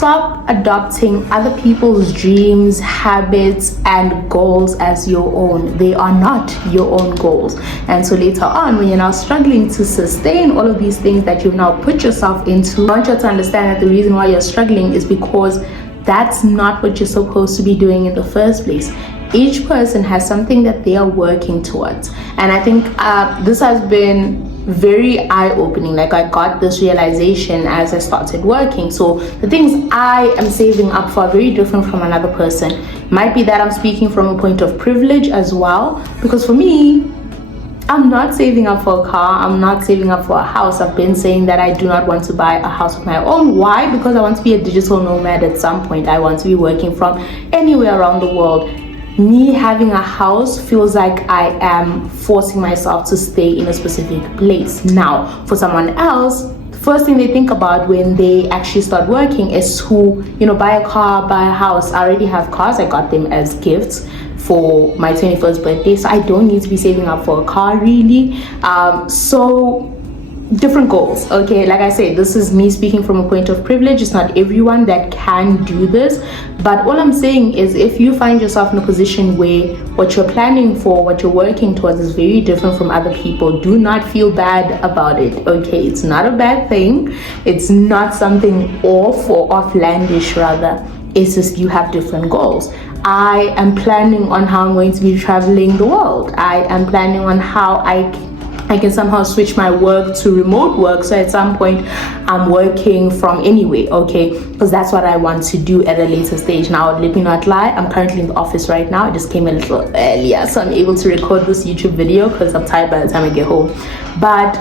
stop adopting other people's dreams, habits, and goals as your own. They are not your own goals. And so later on, when you're now struggling to sustain all of these things that you've now put yourself into, I want you to understand that the reason why you're struggling is because that's not what you're supposed to be doing in the first place. Each person has something that they are working towards. And I think this has been very eye-opening. Like, I got this realization as I started working. So the things I am saving up for are very different from another person. Might be that I'm speaking from a point of privilege as well, because for me, I'm not saving up for a car. I'm not saving up for a house. I've been saying that I do not want to buy a house of my own. Why? Because I want to be a digital nomad at some point. I want to be working from anywhere around the world. Me having a house feels like I am forcing myself to stay in a specific place. Now, for someone else, the first thing they think about when they actually start working is to, buy a car, buy a house. I already have cars. I got them as gifts for my 21st birthday, so I don't need to be saving up for a car really. So different goals. Okay, like I said, this is me speaking from a point of privilege. It's not everyone that can do this, but all I'm saying is, if you find yourself in a position where what you're planning for, what you're working towards is very different from other people, do not feel bad about it. Okay, it's not a bad thing. It's not something off or offlandish, rather. It's just you have different goals. I am planning on how I'm going to be traveling the world. I am planning on how I can somehow switch my work to remote work, so at some point I'm working from anywhere, okay, because that's what I want to do at a later stage. Now, let me not lie, I'm currently in the office right now. I just came a little earlier, so I'm able to record this YouTube video because I'm tired by the time I get home. But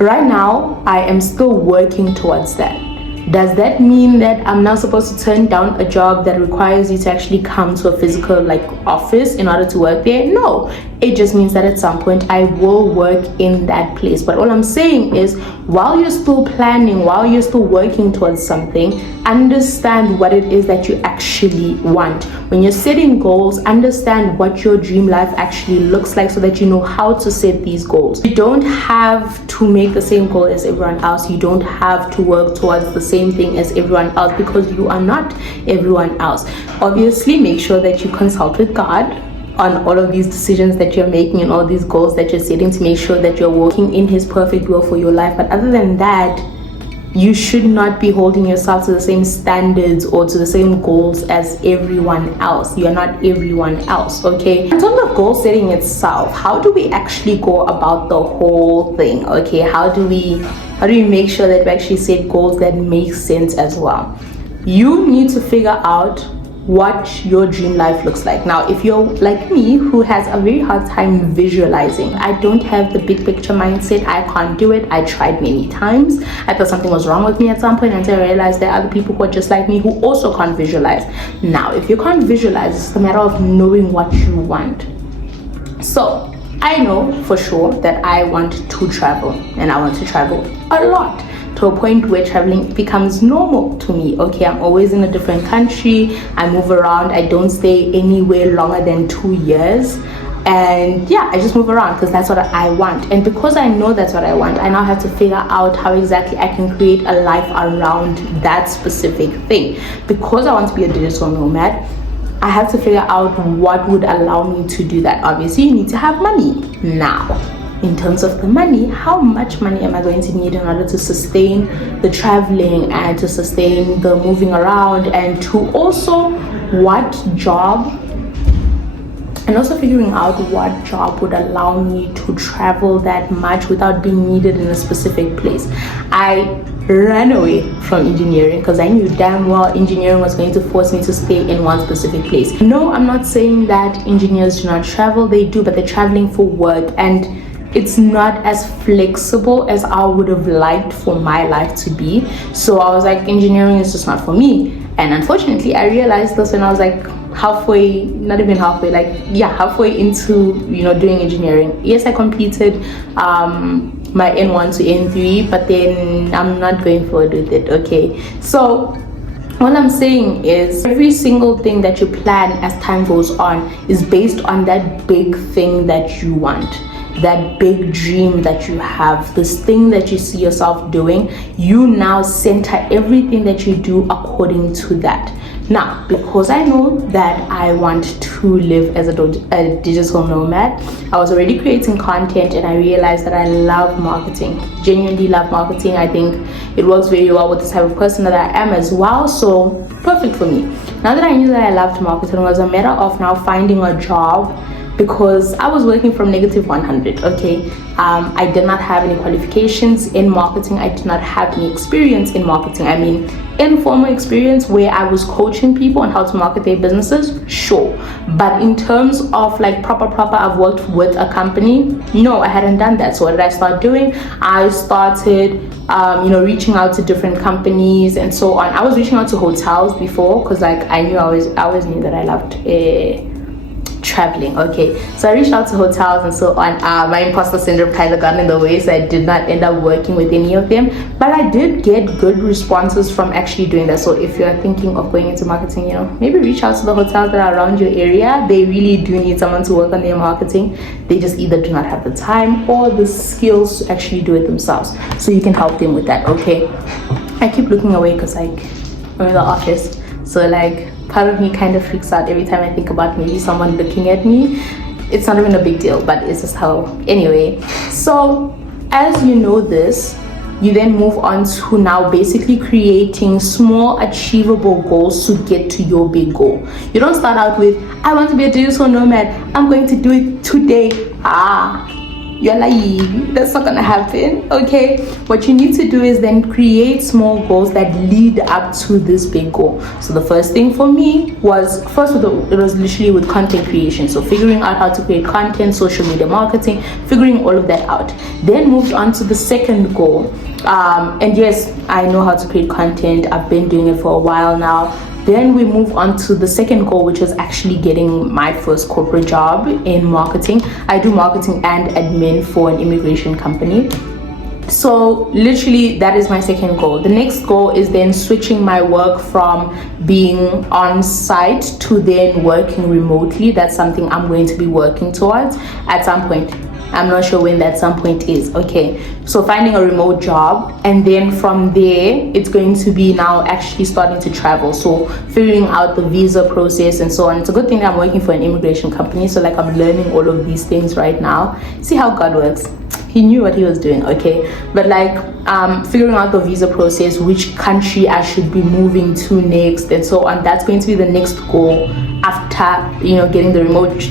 right now, I am still working towards that. Does that mean that I'm now supposed to turn down a job that requires you to actually come to a physical office in order to work there? No, it just means that at some point I will work in that place. But all I'm saying is, while you're still planning, while you're still working towards something, understand what it is that you actually want. When you're setting goals, understand what your dream life actually looks like so that you know how to set these goals. You don't have to make the same goal as everyone else. You don't have to work towards the same thing as everyone else, because you are not everyone else. Obviously, make sure that you consult with God on all of these decisions that you're making and all these goals that you're setting, to make sure that you're working in His perfect will for your life. But other than that, you should not be holding yourself to the same standards or to the same goals as everyone else. You are not everyone else, okay? In terms of goal setting itself, how do we actually go about the whole thing, okay? How do we make sure that we actually set goals that make sense as well? You need to figure out what your dream life looks like. Now, if you're like me, who has a very hard time visualizing, I don't have the big picture mindset. I can't do it. I tried many times. I thought something was wrong with me at some point until I realized there are other people who are just like me who also can't visualize. Now, if you can't visualize, it's a matter of knowing what you want. So I know for sure that I want to travel, and I want to travel a lot, to a point where traveling becomes normal to me. Okay, I'm always in a different country. I move around. I don't stay anywhere longer than 2 years. And yeah, I just move around because that's what I want. And because I know that's what I want, I now have to figure out how exactly I can create a life around that specific thing. Because I want to be a digital nomad, I have to figure out what would allow me to do that. Obviously, you need to have money. Now, in terms of the money, how much money am I going to need in order to sustain the traveling and to sustain the moving around, and to also what job, and also figuring out what job would allow me to travel that much without being needed in a specific place. I ran away from engineering because I knew damn well engineering was going to force me to stay in one specific place. No, I'm not saying that engineers do not travel. They do, but they're traveling for work, and it's not as flexible as I would have liked for my life to be. So I was like, engineering is just not for me. And unfortunately, I realized this when I was like halfway into doing engineering. Yes, I completed my N1 to N3, but then I'm not going forward with it. Okay, so what I'm saying is, every single thing that you plan as time goes on is based on that big thing that you want. that big dream that you have, this thing that you see yourself doing, you now center everything that you do according to that. Now, because I know that I want to live as a digital nomad, I was already creating content, and I realized that I love marketing, genuinely love marketing. I think it works very well with the type of person that I am as well, so perfect for me. Now that I knew that I loved marketing, it was a matter of now finding a job, because I was working from -100, okay? I did not have any qualifications in marketing. I did not have any experience in marketing. I mean, informal experience where I was coaching people on how to market their businesses, sure. But in terms of like proper, I've worked with a company, no, I hadn't done that. So what did I start doing? I started, reaching out to different companies and so on. I was reaching out to hotels before, because like I always knew that I loved traveling, okay? So I reached out to hotels and so on. My imposter syndrome kind of got in the way, so I did not end up working with any of them, but I did get good responses from actually doing that. So if you're thinking of going into marketing, maybe reach out to the hotels that are around your area. They really do need someone to work on their marketing. They just either do not have the time or the skills to actually do it themselves, so you can help them with that, okay? I keep looking away because like I'm in the office, so like part of me kind of freaks out every time I think about maybe someone looking at me. It's not even a big deal, but it's just how, anyway. So as you know this, you then move on to now basically creating small achievable goals to get to your big goal. You don't start out with, I want to be a digital nomad, I'm going to do it today. You're like, that's not gonna happen, okay? What you need to do is then create small goals that lead up to this big goal. So the first thing for me was, it was literally with content creation. So figuring out how to create content, social media marketing, figuring all of that out. Then moved on to the second goal. And yes, I know how to create content. I've been doing it for a while now. Then we move on to the second goal, which was actually getting my first corporate job in marketing. I do marketing and admin for an immigration company. So literally that is my second goal. The next goal is then switching my work from being on site to then working remotely. That's something I'm going to be working towards at some point. I'm not sure when that some point is, okay? So finding a remote job, and then from there it's going to be now actually starting to travel, so figuring out the visa process and so on. It's a good thing that I'm working for an immigration company, so like I'm learning all of these things right now. See how God works. He knew what he was doing, okay? But like figuring out the visa process, which country I should be moving to next and so on. That's going to be the next goal after getting the remote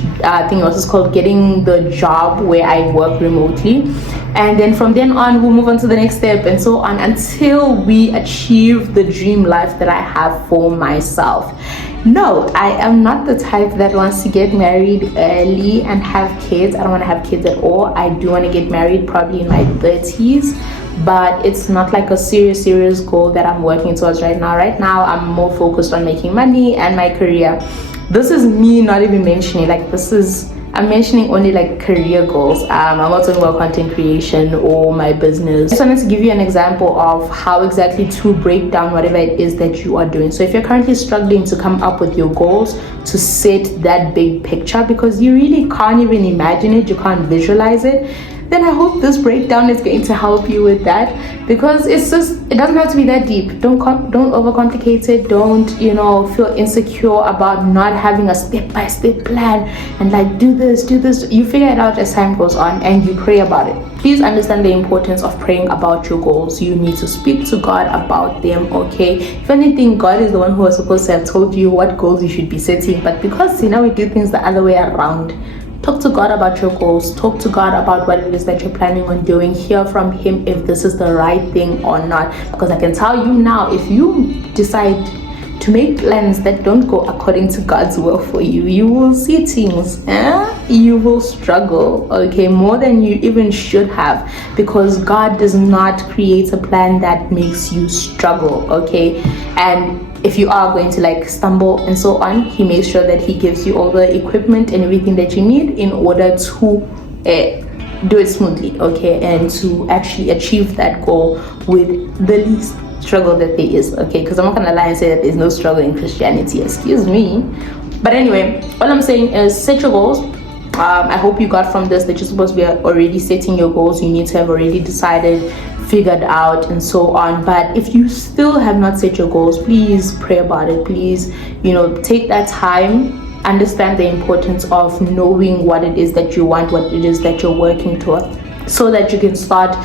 thing. What's called, getting the job where I work remotely. And then from then on we'll move on to the next step and so on, until we achieve the dream life that I have for myself. No, I am not the type that wants to get married early and have kids. I don't want to have kids at all. I do want to get married probably in my 30s, but it's not like a serious goal that I'm working towards right now. Right now I'm more focused on making money and my career. This is me not even mentioning, like I'm mentioning only like career goals. I'm not talking about content creation or my business. I just wanted to give you an example of how exactly to break down whatever it is that you are doing. So if you're currently struggling to come up with your goals, to set that big picture, because you really can't even imagine it, you can't visualize it, then I hope this breakdown is going to help you with that, because it doesn't have to be that deep. Don't overcomplicate it. Don't feel insecure about not having a step-by-step plan and like do this. You figure it out as time goes on and you pray about it. Please understand the importance of praying about your goals. You need to speak to God about them, okay? If anything, God is the one who was supposed to have told you what goals you should be setting, but because we do things the other way around. Talk to God about your goals. Talk to God about what it is that you're planning on doing. Hear from him if this is the right thing or not. Because I can tell you now, if you decide to make plans that don't go according to God's will for you, you will see things. You will struggle, okay, more than you even should have, because God does not create a plan that makes you struggle, okay? And if you are going to like stumble and so on, he makes sure that he gives you all the equipment and everything that you need in order to do it smoothly, okay, and to actually achieve that goal with the least struggle that there is, okay? Because I'm not gonna lie and say that there's no struggle in Christianity, excuse me. But anyway, all I'm saying is set your goals, I hope you got from this that you're supposed to be already setting your goals. You need to have already decided, figured out, and so on. But if you still have not set your goals, please pray about it. Please, take that time, understand the importance of knowing what it is that you want, what it is that you're working towards, so that you can start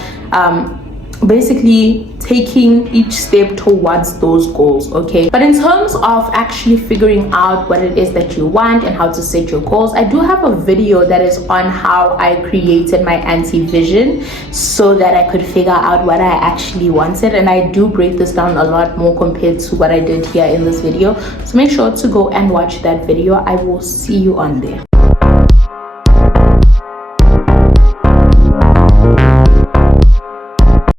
basically taking each step towards those goals. Okay, but in terms of actually figuring out what it is that you want and how to set your goals, I do have a video that is on how I created my anti-vision so that I could figure out what I actually wanted, and I do break this down a lot more compared to what I did here in this video. So make sure to go and watch that video. I will see you on there.